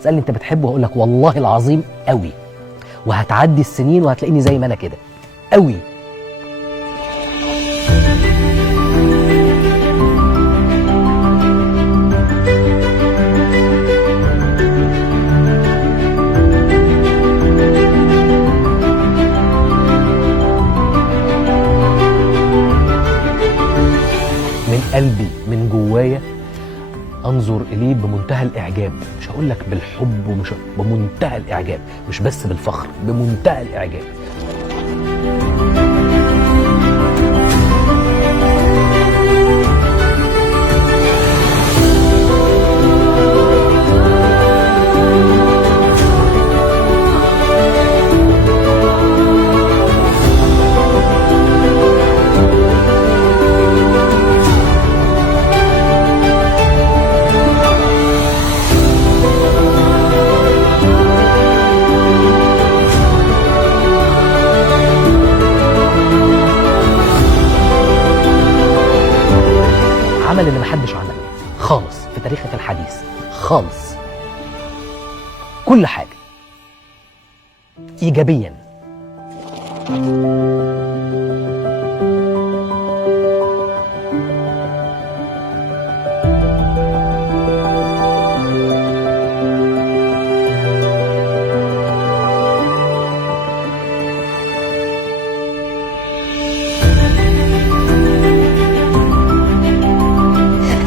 تسألني انت بتحبه هقول لك والله العظيم قوي، وهتعدي السنين وهتلاقيني زي ما انا كده قوي. من قلبي من جوايا انظر اليه بمنتهى الاعجاب، مش هقول لك بالحب ومش بمنتهى الاعجاب، مش بس بالفخر، بمنتهى الاعجاب. عمل اللي محدش عمله خالص في تاريخ الحديث خالص، كل حاجة إيجابيا.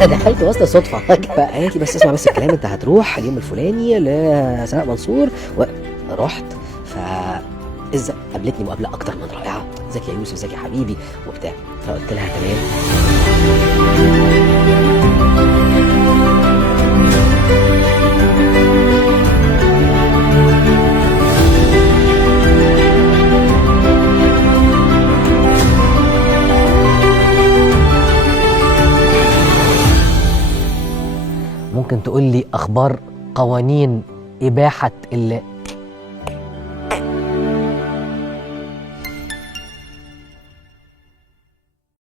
دخلت وسط صدفه فقالت لي بس اسمع بس الكلام، انت هتروح اليوم الفلاني لسناء منصور ورحت. قابلتني مقابله اكتر من رائعه، ازيك يا يوسف، ازيك يا حبيبي وبتاع، فقلت لها تمام. ممكن تقول لي أخبار قوانين إباحة